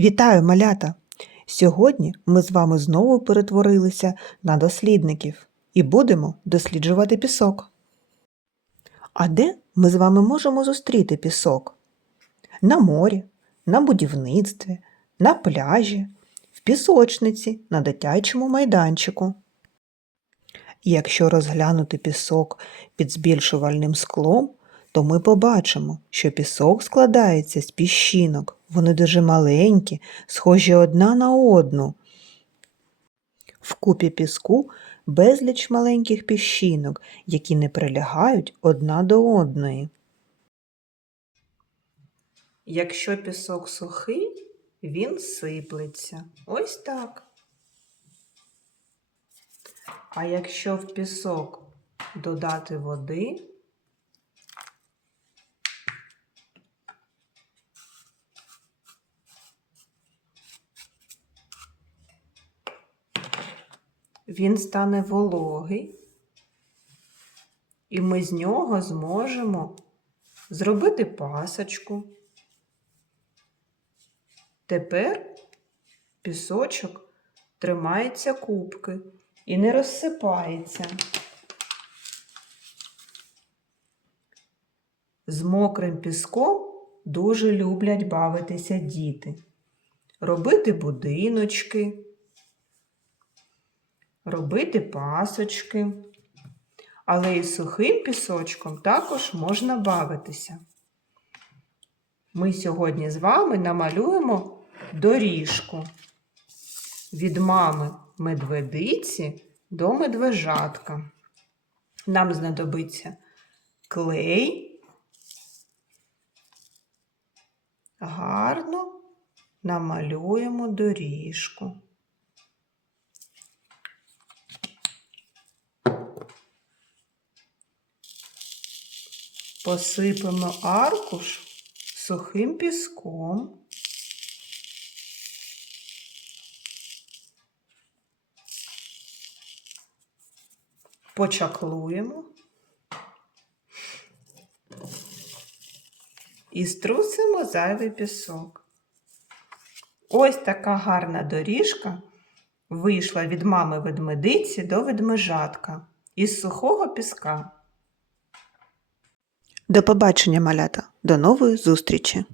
Вітаю, малята! Сьогодні ми з вами знову перетворилися на дослідників і будемо досліджувати пісок. А де ми з вами можемо зустріти пісок? На морі, на будівництві, на пляжі, в пісочниці, на дитячому майданчику. Якщо розглянути пісок під збільшувальним склом, то ми побачимо, що пісок складається з піщинок. Вони дуже маленькі, схожі одна на одну. В купі піску безліч маленьких піщинок, які не прилягають одна до одної. Якщо пісок сухий, він сиплеться. Ось так. А якщо в пісок додати води, він стане вологий, і ми з нього зможемо зробити пасочку. Тепер пісочок тримається кубки і не розсипається. З мокрим піском дуже люблять бавитися діти, робити будиночки, робити пасочки. Але і сухим пісочком також можна бавитися. Ми сьогодні з вами намалюємо доріжку від мами медведиці до медвежатка. Нам знадобиться клей. Гарно намалюємо доріжку. Посипемо аркуш сухим піском. Почаклуємо і струсимо зайвий пісок. Ось така гарна доріжка вийшла від мами ведмедиці до ведмежатка із сухого піска. До побачення, малята. До нової зустрічі!